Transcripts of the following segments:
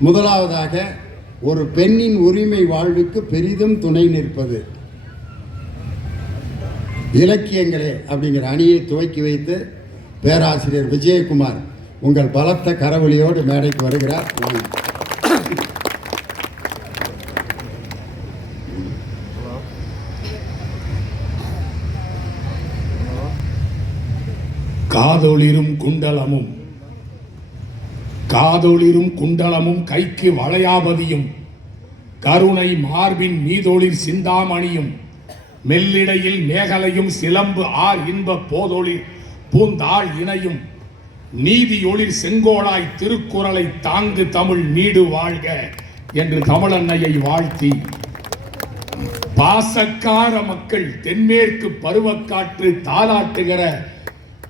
முதலாவதாக ஒரு பெண்ணின் உரிமை வாழ்வுக்கு பெரிதும் துணை நிற்பது. இலக்கியங்களே அப்படிங்கிற அணியை துவக்கி வைத்து பேராசிரியர் விஜயகுமார் உங்கள் பலத்த கரவொலியோடு மேடைக்கு வருகிறார். காதொளிரும் குண்டலமும் காதொளிரும் குண்டலமும் கைக்கு வளையாபதியும் கருணை மார்பின் மீதொளிர் சிந்தாமணியும் மெல்லிடையில் மேகலையும் சிலம்பு ஆர் இன்ப போதொளிர் பூந்தாள் இணையும் நீதியொளிர் செங்கோலாய் திருக்குறளை தாங்கு தமிழ் நீடு வாழ்க என்று தமிழன்னையை வாழ்த்தி பாசக்கார மக்கள் தென்மேற்கு பருவக்காற்று தாளாட்டுகிற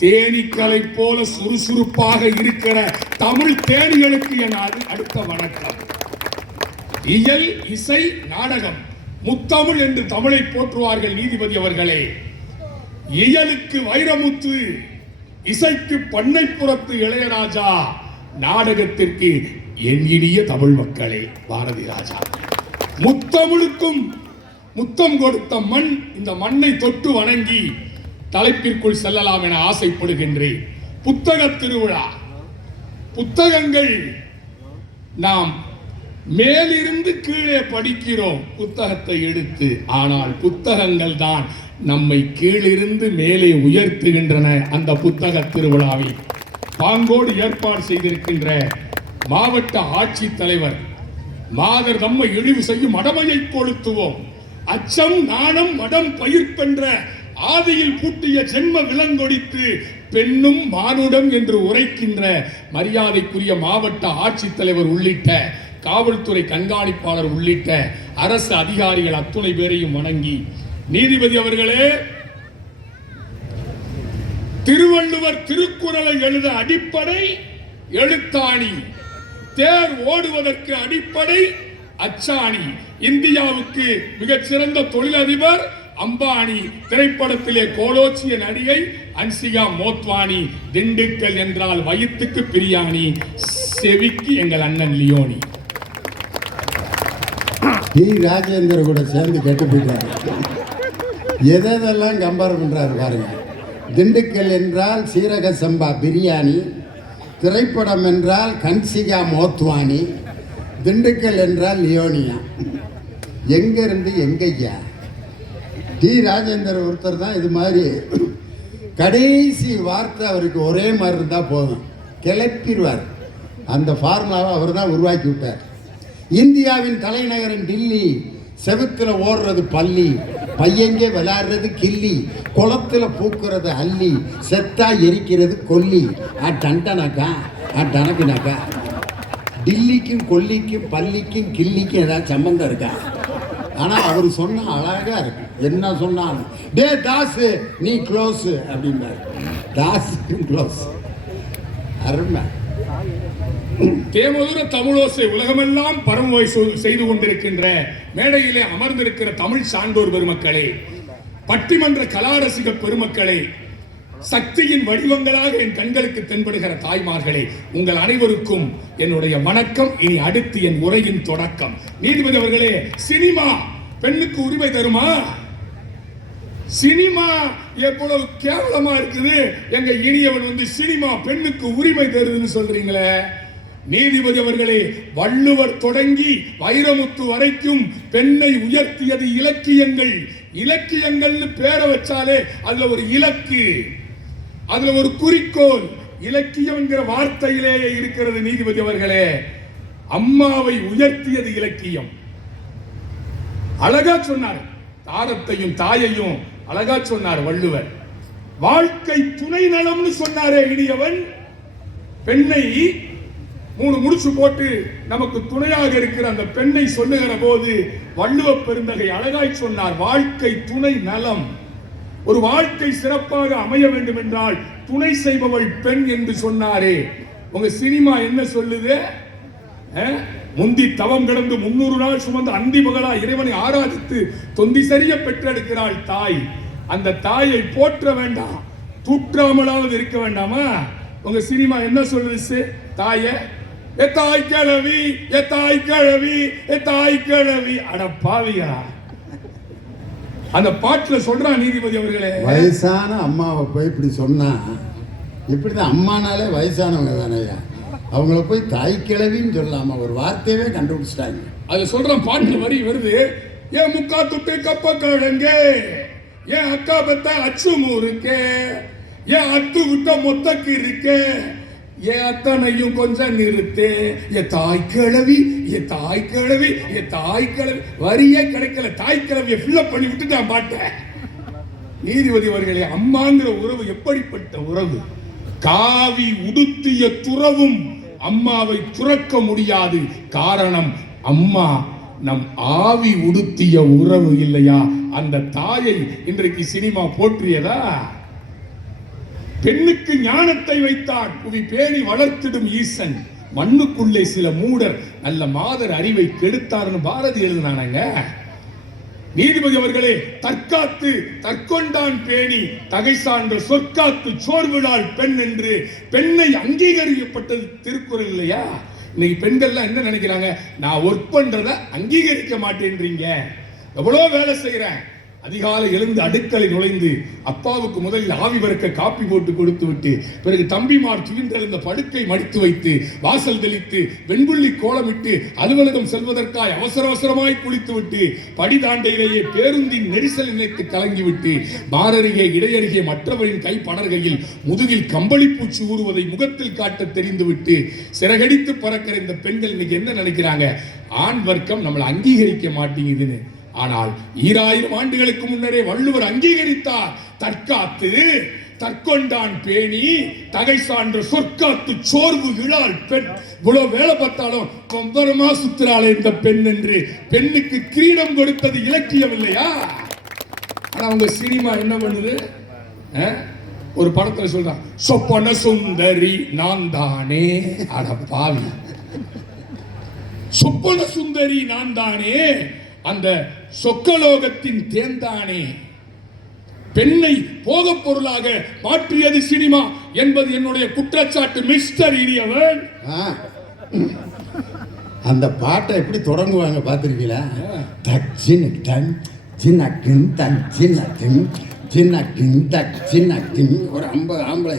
தேனீக்களை போல சுறுசுறுப்பாக இருக்கிற தமிழ் தேனிகளுக்கு என் அடுத்த வணக்கம். இயல் இசை நாடகம் முத்தமிழ் என்று தமிழை போற்றுவார்கள் நீதிபதி அவர்களே. இயலுக்கு வைரமுத்து இசைக்கு பண்ணைப்புறத்து இளையராஜா நாடகத்திற்கு என் இனிய தமிழ் மக்களே பாரதி ராஜா. முத்தமிழுக்கும் முத்தம் கொடுத்த மண் இந்த மண்ணை தொட்டு வணங்கி தலைப்பிற்குள் செல்லலாம் என ஆசைப்படுகின்றேன். புத்தக திருவிழா. புத்தகங்கள் நாம் மேலிருந்து கீழே படிக்கிறோம். புத்தகத்தை எடுத்து ஆனால் புத்தகங்கள் தான் நம்மை கீழிருந்து மேலே உயர்த்துகின்றன அந்த புத்தக திருவிழாவில். பாங்கோடு ஏற்பாடு செய்திருக்கின்ற மாவட்ட ஆட்சித்தலைவர் மாதர் நம்மை இழிவு செய்யும் மடமையை கொளுத்துவோம். அச்சம் நாணம் மடம் பயிர்ப்பென்ற ஆதியில் பூட்டிய ஜென்ம விலங்கொடித்து பெண்ணும் மானுடம் என்று உரைக்கின்ற மரியாதைக்குரிய மாவட்ட ஆட்சித்தலைவர் உள்ளிட்ட காவல்துறை கண்காணிப்பாளர் உள்ளிட்ட அரசு அதிகாரிகள் அத்துணை பேரையும் வணங்கி நீதிபதி அவர்களே திருவள்ளுவர் திருக்குறளை எழுத அடிப்படை எழுத்தாணி தேர் ஓடுவதற்கு அடிப்படை அச்சாணி. இந்தியாவுக்கு மிகச்சிறந்த தொழிலதிபர் அம்பானி திரைப்படத்திலே கோலோச்சிய நடிகை அன்சிகா மோத்வானி திண்டுக்கல் என்றால் வயிற்றுக்கு பிரியாணி செவிக்கு எங்கள் அண்ணன் லியோனி. டி. ராஜேந்தர் கூட சேர்ந்து கெட்டு போயிட்டாரு. எதெல்லாம் கம்பேர் பண்றாரு பாருங்க. திண்டுக்கல் என்றால் சீரக சம்பா பிரியாணி திரைப்படம் என்றால் கன்சிகா மோத்வானி திண்டுக்கல் என்றால் லியோனியா. எங்க இருந்து எங்கய்யா? டி ராஜேந்தர் ஒருத்தர் தான் இது மாதிரி கடைசி வார்த்தை அவருக்கு ஒரே மாதிரி இருந்தால் போதும். கிளப்பிடுவார். அந்த ஃபார்முலாவை அவர் தான் உருவாக்கி விட்டார். இந்தியாவின் தலைநகரம் டில்லி செவுத்தில் ஓடுறது பள்ளி பையங்க விளையாடுறது கில்லி குளத்துல பூக்கிறது அள்ளி செத்தா எரிக்கிறது கொல்லி. ஆ டண்டனாக்கா ஆ டனக்குனாக்கா டில்லிக்கும் கொல்லிக்கும் பள்ளிக்கும் கில்லிக்கும் ஏதாவது சம்பந்தம் இருக்கா? ஆனா அவர் சொன்ன அழகா இருக்கு. என்ன சொன்னாலும் டே தாசு நீ க்ளோஸ் அப்படின்னாரு தாஸ் க்ளோஸ் அருமை. தேமதுர தமிழோசை உலகமெல்லாம் பரம்பரை செய்து கொண்டிருக்கின்ற மேடையிலே அமர்ந்திருக்கிற தமிழ் சான்றோர் பெருமக்களே பட்டிமன்ற கலாரசிக பெருமக்களே சக்தியின் வடிவங்களாக என் கண்களுக்கு தென்படுகிற தாய்மார்களே உங்கள் அனைவருக்கும் என்னுடைய வணக்கம். இனி அடுத்து என் உரையின் தொடக்கம். நீதிபதி அவர்களே சினிமா பெண்ணுக்கு உரிமை தருமா? சினிமா எவ்வளவு கேவலமா இருக்குது. எங்க இனியவன் வந்து சினிமா பெண்ணுக்கு உரிமை தருதுன்னு சொல்றீங்களே. நீதிபதி அவர்களே வள்ளுவர் தொடங்கி வைரமுத்து வரைக்கும் பெண்ணை உயர்த்தியது இலக்கியங்கள். இலக்கியங்கள்னு பேரை வச்சாலே அதுல ஒரு இலக்கு. அதுல ஒரு குறிக்கோள் இலக்கியம் என்கிற வார்த்தையிலேயே இருக்கிறது நீதிபதி அவர்களே. அம்மாவை உயர்த்தியது இலக்கியம். அழகா சொன்னார். தாரத்தையும் தாயையும் அழகா சொன்னார் வள்ளுவர். வாழ்க்கை துணை நலம்னு சொன்னாரே இனியவன். பெண்ணை மூணு முடிச்சு போட்டு நமக்கு துணையாக இருக்கிற அந்த பெண்ணை சொல்லுகிற போது வள்ளுவ பெருந்தகை அழகாய் சொன்னார். வாழ்க்கை துணை நலம். ஒரு வாழ்க்கை சிறப்பாக அமைய வேண்டும் என்றால் துணை செய்பவள் பெண் என்று சொன்னாரே. உங்க சினிமா என்ன சொல்லுது? முந்தி தவம் கிடந்து முன்னூறு நாள் சுமந்து அந்தி மகளா இறைவனை ஆராதித்து தொந்தி சரிய பெற்றெடுக்கிறாள் தாய். அந்த தாயை போற்ற வேண்டாம் தூற்றாமலாவது இருக்க வேண்டாமா? உங்க சினிமா என்ன சொல்லுது? தாய எ தாய் கிழவி எ தாய் கிழவி எ தாய் கிழவி. அட பாவியா அந்த பாட்டுல சொல்றான் நீதிபதி அவர்களே. வயசான அம்மாவை போய் இப்படி சொன்னா இப்படிதான் அம்மானாலே வயசானவங்க தானேயா? அவங்கள போய் தாய் கிழவின்னு சொல்லாம ஒரு வார்த்தையவே கண்டுபிடிச்சிட்டாங்க. அது சொல்றான் பாட்டுல வரி வருது. ஏன் முக்கா துட்டு கப்ப கிழங்கு ஏன் அக்கா பெத்த அச்சு முறுக்கு ஏன் அத்து விட்ட மொத்தக்கு இருக்கு எத்தனையும் கொஞ்சம் நிறுத்து. எ தாய் கிழவி எ தாய் கிழவி எ தாய் கிழவி. வரியே கிடைக்கல. தாய் கிழவியை ஃபில்லப் பண்ணி விட்டுட்டான் பாட்டேன். நீதிபதி அவர்களே அம்மாங்கிற உறவு எப்படிப்பட்ட உறவு? காவி உடுத்திய துறவும் அம்மாவை துறக்க முடியாது. காரணம் அம்மா நம் ஆவி உடுத்திய உறவு இல்லையா? அந்த தாயை இன்றைக்கு சினிமா போற்றியதா? பெண்ணுக்கு ஞானத்தை வைத்தார். புவி பேணி வளர்த்திடும் ஈசன். மண்ணுக்குள்ளே சில மூடர் நல்ல மாதர் அறிவை கெடுத்தார்னு பாரதி எழுதினானங்க. நீதிபதி அவர்களே தற்காத்து தற்கொண்டான் பேணி தகை சான்ற சொற்காத்து சோர்விழால் பெண் என்று பெண்ணை அங்கீகரிக்கப்பட்டது திருக்குறள் இல்லையா? இன்னைக்கு பெண்கள்லாம் என்ன நினைக்கிறாங்க? நான் ஒர்க் பண்றத அங்கீகரிக்க மாட்டேன்றீங்க. எவ்வளோ வேலை செய்கிறேன் அதிகாலை எழுந்து அடுக்களை நுழைந்து அப்பாவுக்கு முதலில் ஆவி பறக்க காப்பி போட்டு கொடுத்து விட்டு பிறகு தம்பிமார் துயின்றெழுந்த படுக்கை மடித்து வைத்து வாசல் தெளித்து வெண்புள்ளி கோலமிட்டு அலுவலகம் செல்வதற்காய் அவசர அவசரமாய் குளித்து விட்டு படிதாண்டையிலேயே பேருந்தின் நெரிசல் நினைத்து கலங்கிவிட்டு பாரருகே இடையருகே மற்றவரின் கை படர்கையில் முதுகில் கம்பளி பூச்சி ஊறுவதை முகத்தில் காட்ட தெரிந்துவிட்டு சிறகடித்து பறக்கிற இந்த பெண்கள் இன்னைக்கு என்ன நினைக்கிறாங்க? ஆண் வர்க்கம் நம்மளை அங்கீகரிக்க மாட்டேங்குதுன்னு. ஆனால் ஈராயிரம் ஆண்டுகளுக்கு முன்னரே வள்ளுவர் அங்கீகரித்தார். தற்காத்து தற்கொண்டான் பேணி தகை சான்று சொற்காத்து சோர்வு இழால் பெண். இவ்வளவு வேலை பார்த்தாலும் கொம்பரமா சுத்துறாளே இந்த பெண் என்று பெண்ணுக்கு கிரீடம் கொடுத்தது இலக்கியம் இல்லையா ஆனா உங்க சினிமா என்ன பண்ணுது? அஹ்? ஒரு படத்துல சொல்றான் சொப்பன சுந்தரி நான் தானே. அட பாவி. சொப்பன சுந்தரி நான் தானே. அந்த சொக்கலோகத்தின் தேந்தானே பெண்ணை போக பொருளாக மாற்றியது சினிமா என்பது என்னுடைய குற்றச்சாட்டு மிஸ்டர் இனியவன் ஆ. அந்த பாட்டை எப்படி தொடங்குவாங்க பார்த்துருக்கீங்களா? தக் டன் சின்ன கின் சின்ன சின்ன தக் சின்ன கின் ஒரு ஐம்பது ஆம்பளை.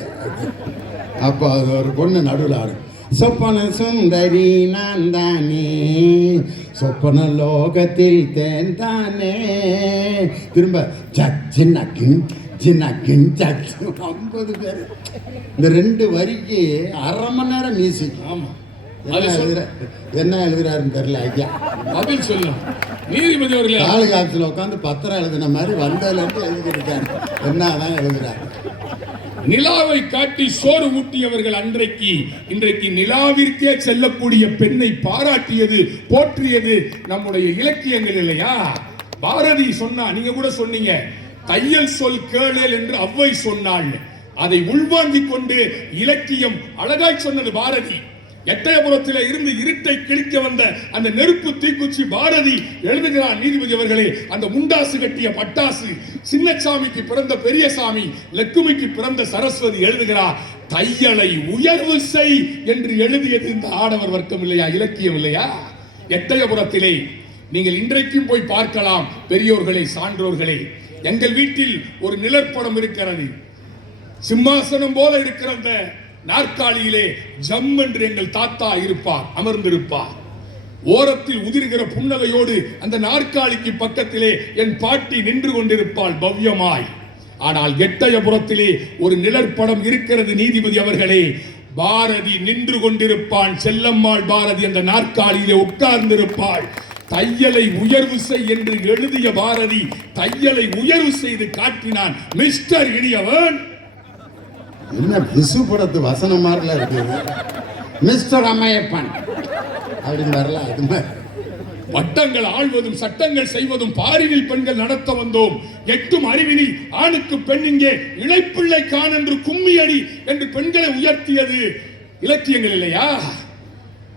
அப்போ அது ஒரு பொண்ணு நடுவில் ஆடும் சொப்பன சுந்தரி நான் தானே. சொப்பன லோகத்தில் தேன் தானே திரும்ப சின்ன கின் சின்ன கின் சக் ஐம்பது பேர். இந்த ரெண்டு வரிக்கு அரை மணி நேரம் மியூசிக். ஆமா. என்ன எழுதுறாருன்னு தெரியல ஐயா. பதில் சொல்லும் நீதிபதி அவர்களே. உட்காந்து பத்திரம் எழுதின மாதிரி வந்ததுலேருந்து எழுதிருக்காரு என்ன தான் எழுதுறாரு? நிலாவை காட்டி சோறு ஊட்டியவர்கள் அன்றைக்கு இன்றைக்கு நிலாவிற்கே செல்லக்கூடிய பெண்ணை பாராட்டியது போற்றியது நம்முடைய இலக்கியங்கள் இல்லையா? பாரதி சொன்னா நீங்க கூட சொன்னீங்க தையல் சொல் கேளல் என்று அவ்வை சொன்னாள். அதை உள்வாங்கிக் கொண்டு இலக்கியம் அழகாய் சொன்னது பாரதி. எட்டயபுரத்தில் இருந்து இருட்டை கிழிக்க வந்த அந்த நெருப்பு தீக்குச்சி பாரதி எழுதுகிறார் நீதிபதி அவர்களே அந்த முண்டாசு கட்டிய பட்டாசு சின்னசாமிக்கு பிறந்த பெரியசாமி லக்குமிக்கு பிறந்த சரஸ்வதி எழுதுகிறார் தையலை உயர்வு செய் என்று எழுதியது இந்த ஆடவர் வர்க்கம் இல்லையா இலக்கியம் இல்லையா? எட்டயபுரத்திலே நீங்கள் இன்றைக்கும் போய் பார்க்கலாம் பெரியோர்களே சான்றோர்களே எங்கள் வீட்டில் ஒரு நிழற்படம் இருக்கிறது சிம்மாசனம் போல இருக்கிற அந்த நாற்காலியிலே ஜம் என்று எங்கள் தாத்தா இருப்பார் அமர்ந்திருப்பார். ஓரத்தில் உதிர்கிற புன்னகையோடு அந்த நாற்காலிக்கு பக்கத்திலே என் பாட்டி நின்று கொண்டிருப்பாள் பவ்யமாய். ஆனால் எட்டயபுரத்திலே ஒரு நிழற்படம் இருக்கிறது நீதிபதி அவர்களே. பாரதி நின்று கொண்டிருப்பான் செல்லம்மாள் பாரதி அந்த நாற்காலியிலே உட்கார்ந்திருப்பாள். தையலை உயர்வு செய் என்று எழுதிய பாரதி தையலை உயர்வு செய்து காட்டினான் மிஸ்டர் இனியவன். என்ன விசு படத்து வசனம் மாதிரில இருக்குது மிஸ்டர் அம்மையப்பன். அப்படின்னு வரல அது மாதிரி. வட்டங்கள் ஆழ்வதும் சட்டங்கள் செய்வதும் பாரினில் பெண்கள் நடத்த வந்தோம். எட்டும் அறிவினி ஆணுக்கு பெண் இங்கே இழைப்பிள்ளை கான் என்று கும்மியடி என்று பெண்களை உயர்த்தியது. இலக்கியங்கள் இல்லையா?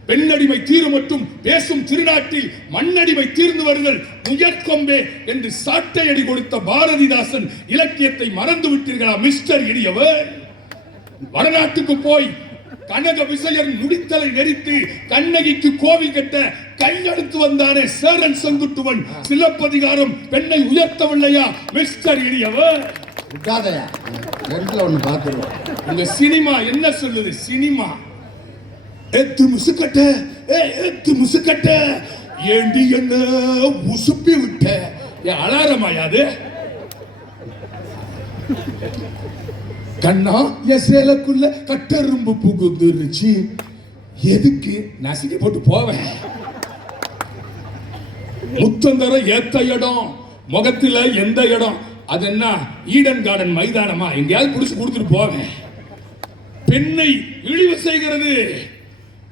பெண்ணடிமை தீரு மட்டும் பேசும் திருநாட்டில் மண்ணடிமை தீர்ந்து வருதல் உயர்கொம்பே என்று சாட்டையடி கொடுத்த பாரதிதாசன் இலக்கியத்தை மறந்து விட்டீர்களா மிஸ்டர் இடியவர்? வடநாட்டுக்கு போய் கனக விசயன் முடித்தலை நெறித்து கண்ணகிக்கு கோவில் கட்ட கையெழுத்து வந்தானே சேரன் செங்குட்டுவன். சிலப்பதிகாரம் பெண்ணை உயர்த்தவில்லையா மிஸ்டர் இடியவர்? விட்டாதையா? ரெண்டுல ஒன்று பார்த்துருவோம் சினிமா என்ன சொல்லுது? சினிமா. எத்து முசுக்கட்ட ஏ எத்து முசுக்கட்ட ஏண்டி என்ன உசுப்பி விட்ட? ஏ அலாரமாயா கண்ணா என் சேலைக்குள்ள கட்டெரும்பு புகுந்துருச்சு. எதுக்கு? நசுக்கி போட்டு போவேன். முத்தந்தர ஏத்த இடம் முகத்துல எந்த இடம்? அது என்ன ஈடன் கார்டன் மைதானமா? எங்கேயாவது புடிச்சு கொடுத்துட்டு போவேன். பெண்ணை இழிவு செய்கிறது.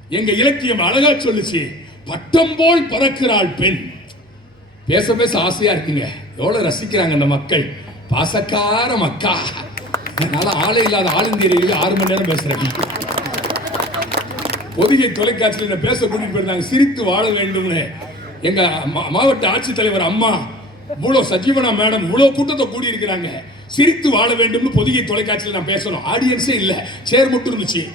எங்க இலக்கியம் அழகா சொல்லுச்சு. பட்டம் போல் பறக்கிறாள் பெண். பேச பேச ஆசையா இருக்குங்க. எவ்வளவு ரசிக்கிறாங்க அந்த மக்கள். பாசக்கார மக்கா. அதனால ஆளே இல்லாத ஆள் இந்தியர்கள் ஆறு மணி நேரம் பேசுறேன். பொதிகை தொலைக்காட்சியில் என்ன பேச கூட்டிட்டு போயிருந்தாங்க. சிரித்து வாழ வேண்டும்னு. எங்க மா- மாவட்ட ஆட்சித்தலைவர் அம்மா இவ்வளோ சஜீவனா மேடம் இவ்வளோ கூட்டத்தை கூடி இருக்கிறாங்க சிரித்து வாழ வேண்டும்னு பொதிகை தொலைக்காட்சியில் நான் பேசணும். ஆடியன்ஸே இல்லை. சேர் மட்டும் இருந்துச்சு.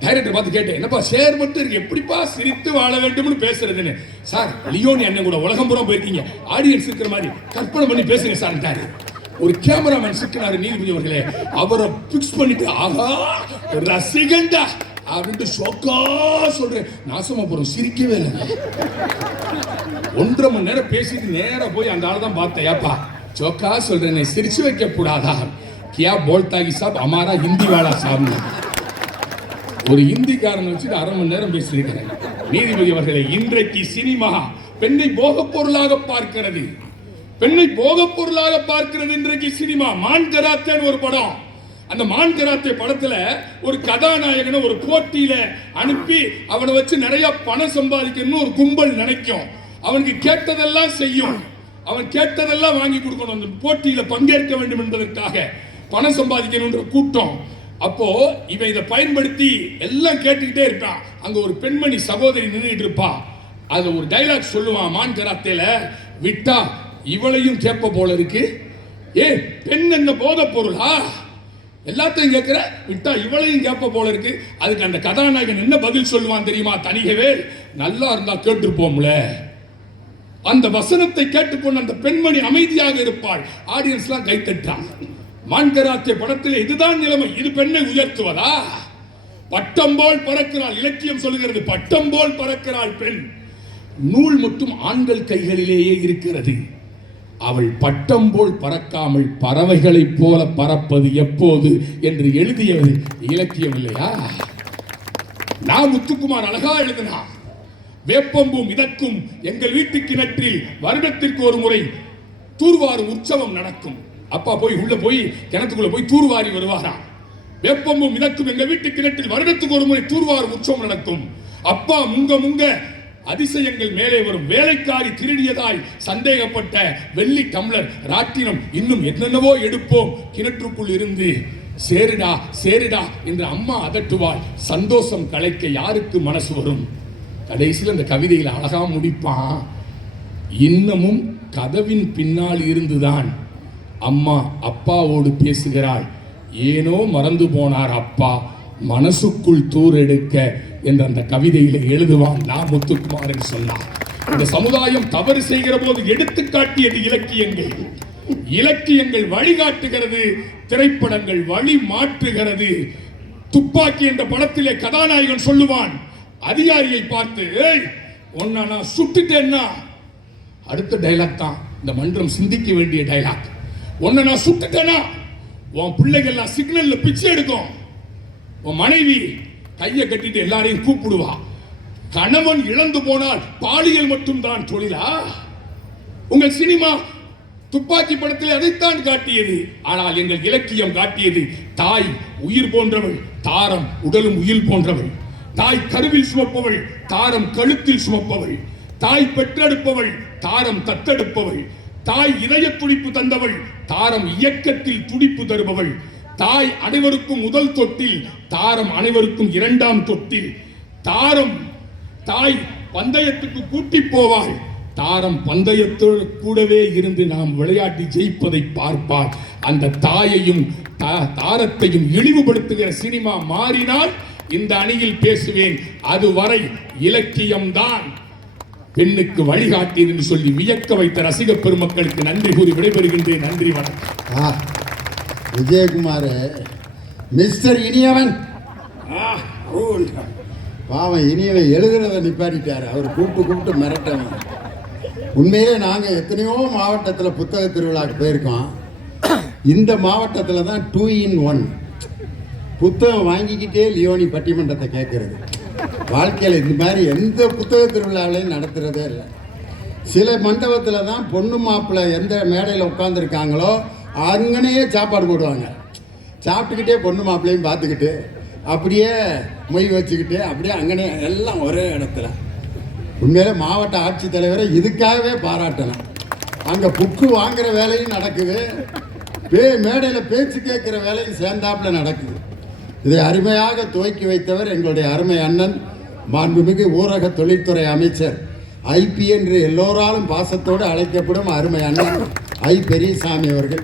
டைரக்டர் பார்த்து கேட்டேன் என்னப்பா சேர் மட்டும் இருக்கு. எப்படிப்பா சிரித்து வாழ வேண்டும்னு பேசுறதுன்னு? சார் லியோன் என்ன கூட உலகம் புறம் போயிருக்கீங்க. ஆடியன்ஸ் இருக்கிற மாதிரி கற்பனை பண்ணி பேசுங்க சார் ஒரு கேமராமேன் சிக்கிறாரு நீதிபதி அவர்களே. அவரை பிக்ஸ் பண்ணிட்டு ஆஹா ரசிகண்டா அப்படின்ட்டு ஷோக்கா சொல்றேன் நாசமா போறோம். சிரிக்கவே இல்லை. ஒன்றரை மணி நேரம் பேசிட்டு நேரா போய் அந்த ஆள் தான் பார்த்தேன். ஏப்பா சோக்கா சொல்றேன் சிரிச்சு வைக்க கூடாதா கியா போல்தாகி சாப் அமாரா ஹிந்தி வேளா சாப்னு. ஒரு ஹிந்திக்காரன் வச்சுட்டு அரை மணி நேரம் பேசியிருக்கிறேன். நீதிபதி அவர்களே இன்றைக்கு சினிமா பெண்ணை போகப் பொருளாக பார்க்கிறது. பெண்ணை போகப் பொருளாக பார்க்கிறது இன்றைக்கு சினிமா. மான் கராத்தேன்னு ஒரு படம். அந்த மான் கராத்தே படத்துல ஒரு கதாநாயகனை ஒரு போட்டியில அனுப்பி அவனை வச்சு நிறைய பணம் சம்பாதிக்கணும்னு ஒரு கும்பல் நினைக்கும். அவனுக்கு கேட்டதெல்லாம் செய்யும். அவன் கேட்டதெல்லாம் வாங்கி கொடுக்கணும். அந்த போட்டியில பங்கேற்க வேண்டும் என்பதற்காக பணம் சம்பாதிக்கணும்ன்ற கூட்டம். அப்போ இவன் இதை பயன்படுத்தி எல்லாம் கேட்டுக்கிட்டே இருப்பான் அங்க ஒரு பெண்மணி சகோதரி நின்றுட்டு இருப்பா. அது ஒரு டைலாக் சொல்லுவான் மான் கராத்தேல விட்டா இவளையும் கேட்ப போல இருக்கு. ஏ பெண் என்ன போத பொருளா? எல்லாத்தையும் கேட்கிற விட்டா இவளையும் கேட்ப போல இருக்கு. அதுக்கு அந்த கதாநாயகன் என்ன பதில் சொல்லுவான் தெரியுமா? தனிகவே நல்லா இருந்தா கேட்டிருப்போம்ல. அந்த வசனத்தை கேட்டுக்கொண்டு அந்த பெண்மணி அமைதியாக இருப்பாள். ஆடியன்ஸ்லாம் கை தட்டான் மான்கராத்திய படத்தில் இதுதான் நிலைமை. இது பெண்ணை உயர்த்துவதா? பட்டம் போல் பறக்கிறாள். இலக்கியம் சொல்லுகிறது பட்டம் போல் பறக்கிறாள் பெண். நூல் மட்டும் ஆண்கள் கைகளிலேயே இருக்கிறது. அவள் பட்டம் போல் பறக்காமல் பறவைகளைப் போல பறப்பது எப்போது என்று எழுதியது இலக்கியம் இல்லையா? நான் முத்துக்குமார் அழகா எழுதினா வேப்பம்பும் இதற்கும் எங்கள் வீட்டு கிணற்றில் வருடத்திற்கு ஒரு முறை தூர்வாரும் உற்சவம் நடக்கும். அப்பா போய் உள்ள போய் கிணத்துக்குள்ள போய் தூர்வாரி வருவாராம் வேப்பம்பும் இதற்கும் எங்கள் வீட்டு கிணற்றில் வருடத்துக்கு ஒரு முறை தூர்வாரும் உற்சவம் நடக்கும். அப்பா முங்க முங்க அதிசயங்கள் மேலே வரும். வேலைக்காரி திருடியதாய் சந்தேகப்பட்ட வெள்ளி டம்ளர் ராட்டினம் இன்னும் என்னென்னவோ எடுப்போம். கிணற்றுக்குள் இருந்து சேருடா சேருடா என்று அம்மா அதட்டுவாள். சந்தோஷம் கலைக்க யாருக்கு மனசு வரும்? கடைசியில் அந்த கவிதையில் அழகா முடிப்பான். இன்னமும் கதவின் பின்னால் இருந்துதான் அம்மா அப்பாவோடு பேசுகிறாள். ஏனோ மறந்து போனார் அப்பா. மனசுக்குள் தூரெடுக்க என்று என்ற அந்த கவிதையில எழுதுவான் நான் முத்துக்குமாரன் சொன்னார். இந்த சமுதாயம் தவறு செய்கிற போது எடுத்துக்காட்டியது இலக்கியங்கள். இலக்கியங்கள் வழிகாட்டுகிறது திரைப்படங்கள் வழி மாற்றுகிறது. துப்பாக்கி என்ற படத்திலே கதாநாயகன் சொல்லுவான் அதிகாரியை பார்த்து ஏய் நான் சுட்டுட்டேன்னா? அடுத்த டைலாக் தான் இந்த மன்றம் சிந்திக்க வேண்டிய டைலாக் ஒன்ன நான் சுட்டுட்டேனா உன் பிள்ளைகள்லாம் சிக்னல்ல பிச்சை எடுக்கும். உன் மனைவி கையை கட்டிட்டு எல்லாரையும் கூப்பிடுவா. கணவன் இழந்து போனால் பாலியல் மட்டும்தான் தொழிலா? உங்கள் சினிமா துப்பாக்கி படத்தில் அதைத்தான் காட்டியது. ஆனால் எங்கள் இலக்கியம் காட்டியது தாய் உயிர் போன்றவள் தாரம் உடலும் உயிர் போன்றவள். தாய் கருவில் சுமப்பவள் தாரம் கழுத்தில் சுமப்பவள். தாய் பெற்றெடுப்பவள் தாரம் தத்தெடுப்பவள். தாய் இதய துடிப்பு தந்தவள் தாரம் இயக்கத்தில் துடிப்பு தருபவள். தாய் அனைவருக்கும் முதல் தொட்டில் தாரம் அனைவருக்கும் இரண்டாம் தொட்டில். தாரம் தாய் பந்தயத்துக்கு கூட்டி போவாள். தாரம் பந்தயத்தோடு கூடவே இருந்து நாம் விளையாட்டி ஜெயிப்பதை பார்ப்பார் அந்த தாயையும் தா- தாரத்தையும் இழிவுபடுத்துகிற சினிமா மாறினால் இந்த அணியில் பேசுவேன். அதுவரை இலக்கியம்தான். பெண்ணுக்கு வழிகாட்டி என்று சொல்லி வியக்க வைத்த ரசிக பெருமக்களுக்கு நன்றி கூறி விடைபெறுகின்றேன். நன்றி வணக்கம். விஜயகுமார் மிஸ்டர் இனியவன். ஆ, பாவம் இனியவன் எழுதுறத நிப்பாட்டிட்டார். அவர் கூப்பிட்டு கூப்பிட்டு மிரட்டவன். உண்மையிலே நாங்கள் எத்தனையோ மாவட்டத்தில் புத்தக திருவிழாவுக்கு போயிருக்கோம். இந்த மாவட்டத்தில் தான் டூ இன் ஒன். புத்தகம் வாங்கிக்கிட்டே லியோனி பட்டிமன்றத்தை கேட்கறது வாழ்க்கையில் இந்த மாதிரி எந்த புத்தக திருவிழாவிலையும் நடத்துகிறதே இல்லை. சில மண்டபத்தில் தான் பொண்ணு மாப்பிள்ளை எந்த மேடையில் உட்காந்துருக்காங்களோ அங்கனையே சாப்பாடு போடுவாங்க. சாப்பிட்டுக்கிட்டே பொண்ணு மாப்பிள்ளையும் பார்த்துக்கிட்டு அப்படியே மொய் வச்சுக்கிட்டு அப்படியே அங்கனே எல்லாம் ஒரே இடத்துல. உண்மையிலே மாவட்ட ஆட்சித்தலைவரை இதுக்காகவே பாராட்டலாம். அங்கே புக்கு வாங்குற வேலையும் நடக்குது. பே மேடையில் பேச்சு கேட்குற வேலையும் சேர்ந்தாப்புல நடக்குது. இதை அருமையாக துவக்கி வைத்தவர் எங்களுடைய அருமை அண்ணன் மாண்புமிகு ஊரக தொழில்துறை அமைச்சர் ஐபி என்று எல்லோராலும் பாசத்தோடு அழைக்கப்படும் அருமை அண்ணன். ஐ பெரியசாமி அவர்கள்.